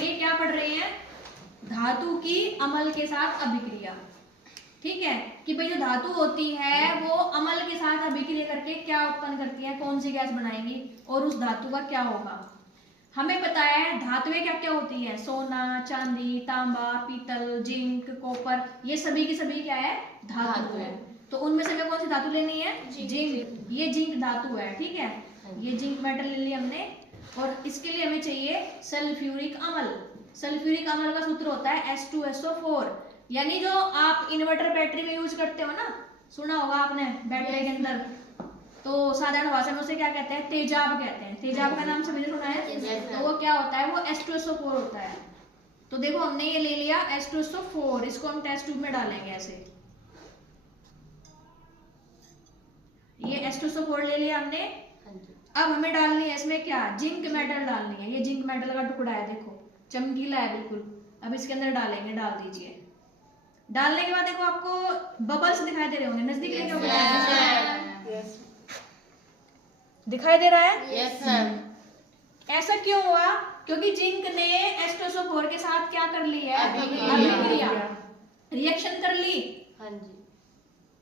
लिए क्या पढ़ रहे हैं, धातु की अम्ल के साथ अभिक्रिया। ठीक है, कि भाई जो धातु होती है वो अम्ल के साथ अभिक्रिया करके क्या उत्पन्न करती है, कौन सी गैस बनाएगी और उस धातु का क्या होगा। हमें पता है धातुएं क्या क्या होती है, सोना, चांदी, तांबा, पीतल, जिंक, कॉपर, ये सभी की सभी क्या है, धातु है। तो उनमें से हमें कौन सी धातु लेनी है, जिंक। ये जिंक धातु है। ठीक है, ये जिंक मेटल ले लिया हमने। और इसके लिए हमें चाहिए सल्फ्यूरिक अम्ल। सल्फ्यूरिक अम्ल का सूत्र होता है H2SO4, यानी जो आप इन्वर्टर बैटरी में यूज करते हो ना, सुना होगा आपने बैटरी के अंदर, तो साधारण भाषा में उसे क्या कहते हैं, तेजाब कहते हैं। तेजाब का नाम सभी ने सुना है। तो वो क्या होता है, वो H2SO4 होता है। तो देखो हमने ये ले लिया H2SO4, इसको हम टेस्ट ट्यूब में डालेंगे ऐसे। ये H2SO4 ले लिया हमने। अब हमें डालनी है इसमें क्या, जिंक मेटल डालनी है। ये जिंक मेटल का टुकड़ा है, देखो चमकीला है बिल्कुल। अब इसके अंदर डालेंगे, डाल दीजिए। डालने के बाद देखो आपको बबल्स दिखाई दे रहे होंगे, नजदीक लेके yes. दिखाई दे रहा है। yes, sir. ऐसा क्यों हुआ, क्योंकि जिंक ने H2SO4 के साथ क्या कर ली है, अभिक्रिया, रिएक्शन कर ली। हाँ जी,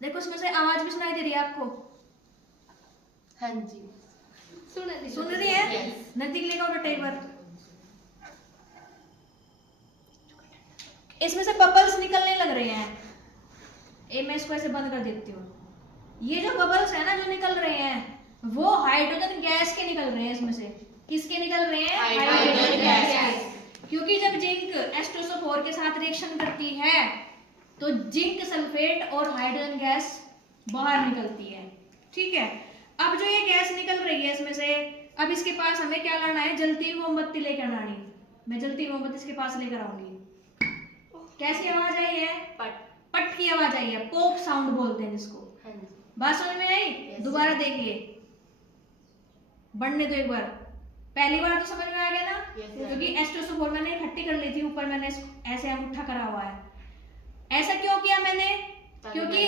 देखो इसमें से आवाज भी सुनाई दे रही है आपको। हाँ जी, सुन रही है। नजदीक लेके आओ बेटा एक बार। इसमें से बबल्स निकलने लग रहे हैं। मैं इसको ऐसे बंद कर देती हूँ। ये जो बबल्स है ना जो निकल रहे हैं वो हाइड्रोजन गैस के निकल रहे हैं। इसमें से किसके निकल रहे हैं, हाइड्रोजन गैस। क्योंकि जब जिंक H2SO4 के साथ रिएक्शन करती है तो जिंक सल्फेट और हाइड्रोजन गैस बाहर निकलती है। ठीक है, अब जो ये गैस निकल रही है इसमें से, अब इसके पास हमें क्या लाना है, जलती हुई मोमबत्ती लेकर आनी। मैं जलती हुई मोमबत्ती इसके पास लेकर आऊंगी। कैसी आवाज आई है, पट की आवाज आई है, पोक साउंड बोलते हैं जिसको। बात समझ में आई। दोबारा देखिए, बढ़ने दो एक बार। पहली बार तो समझ में आ गया ना, क्योंकि H2SO4 मैंने इकट्ठी कर ली थी, ऊपर मैंने ऐसे अंगूठा करा हुआ है। ऐसा क्यों किया मैंने, क्योंकि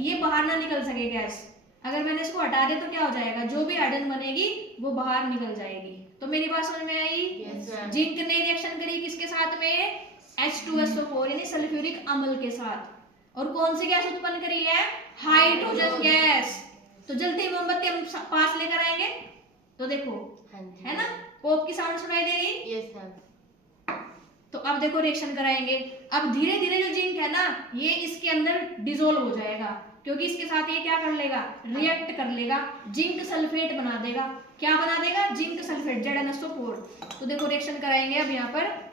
ये बाहर ना निकल सके गैस। अगर मैंने इसको हटा दे तो क्या हो जाएगा, जो भी हाइड्रोजन बनेगी वो बाहर निकल जाएगी। तो मेरी बात समझ में आई। जिंक ने रिएक्शन करी किसके साथ में, H2SO4 यानी सल्फ्यूरिक अम्ल के साथ। और कौन सी गैस उत्पन्न करी है, हाइड्रोजन गैस। तो जलती मोमबत्ती हम पास लेकर आएंगे तो देखो, है ना, पोप की साउंड सुनाई दे रही। तो अब देखो रिएक्शन कराएंगे। अब धीरे धीरे जो जिंक है ना ये इसके अंदर डिसोल्व हो जाएगा, क्योंकि इसके साथ ये क्या कर लेगा, रिएक्ट कर लेगा, जिंक सल्फेट बना देगा। क्या बना देगा, जिंक सल्फेट, ZnSO4। तो देखो रिएक्शन कराएंगे। अब यहाँ पर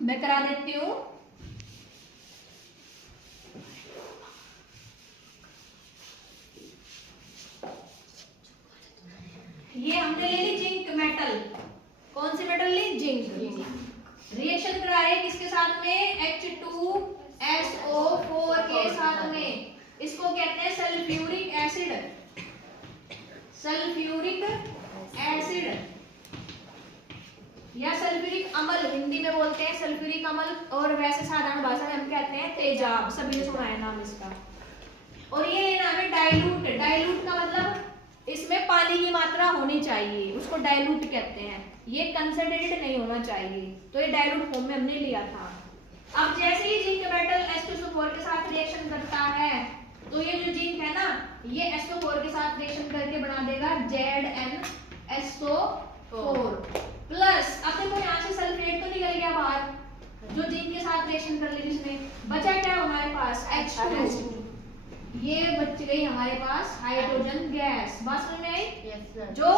मैं करा देती हूँ। ये हमने ले ली जिंक मेटल। कौन सी मेटल ली, जिंक। रिएक्शन करा रहे हैं किसके साथ में, H2SO4 के साथ में। इसको कहते हैं सल्फ्यूरिक एसिड। सल्फ्यूरिक एसिड या सल्फ्यूरिक अम्ल, हिंदी में बोलते हैं सल्फ्यूरिक अम्ल, और वैसे साधारण भाषा में हम कहते हैं तेजाब। सभी ने सुना है नाम इसका। और ये लेना हमें डाइल्यूट। डाइल्यूट का मतलब इसमें पानी की मात्रा होनी चाहिए, उसको डाइल्यूट कहते हैं। ये कंसंट्रेटेड नहीं होना चाहिए। तो ये डाइल्यूट फॉर्म में हमने लिया था। अब जैसे ही जिंक मेटल H2SO4 के साथ रिएक्शन करता है तो ये जो जिंक है ना ये H2SO4 के साथ रिएक्शन करके बना देगा ZnSO4 प्लस। अब देखो यहाँ से सल्फेट तो निकल गया बाहर, जो जिंक के साथ रिएक्शन कर ली जिसने, बचा क्या हमारे पास, H2। ये बच गई हमारे पास हाइड्रोजन गैस। बात समझ में आई। जो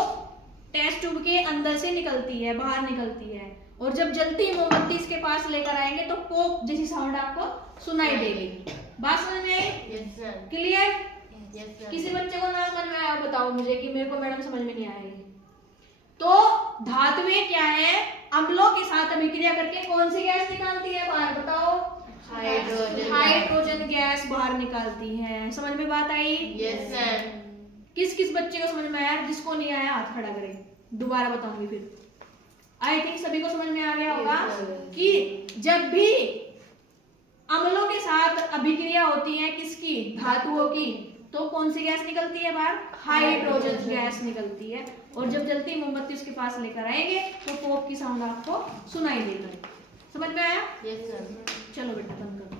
टेस्ट ट्यूब के अंदर से निकलती है, बाहर निकलती है। और जब जलती मोमबत्ती इसके पास लेकर आएंगे तो पोप जैसी साउंड आपको सुनाई देगी। बात समझ में आई, क्लियर। किसी बच्चे को ना समझ में आया बताओ मुझे कि मेरे को मैडम समझ में नहीं आएगी। तो धातुएं क्या है, अम्लों के साथ अभिक्रिया करके कौन सी गैस निकालती है बाहर, बताओ, हाइड्रोजन गैस बाहर निकालती है। समझ में बात आई। Yes sir. किस किस बच्चे को समझ में आया, जिसको नहीं आया हाथ खड़ा करे, दोबारा बताऊंगी फिर। आई थिंक सभी को समझ में आ गया होगा कि जब भी अम्लों के साथ अभिक्रिया होती है किसकी, धातुओं की, तो कौन सी गैस निकलती है बाहर, हाइड्रोजन गैस निकलती है। और जब जलती मोमबत्ती उसके पास लेकर आएंगे तो पोप की साउंड आपको सुनाई देगी। समझ में आया? Yes ma'am. चलो बेटा बंद करो।